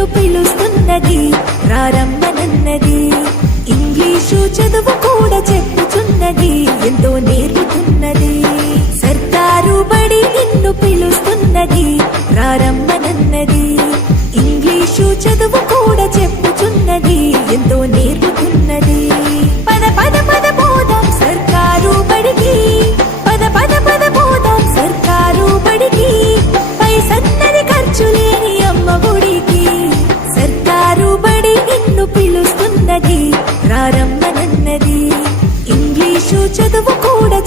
నిన్ను పిలుస్తున్నది ప్రారంభనన్నది ఇంగ్లీషు చదువు కూడా చెప్పుచున్నది ఎంతో నేర్పుతున్నది. సర్కారు బడి నిన్ను పిలుస్తున్నది ప్రారంభనన్నది ఇంగ్లీషు చదువు చదువు కూడా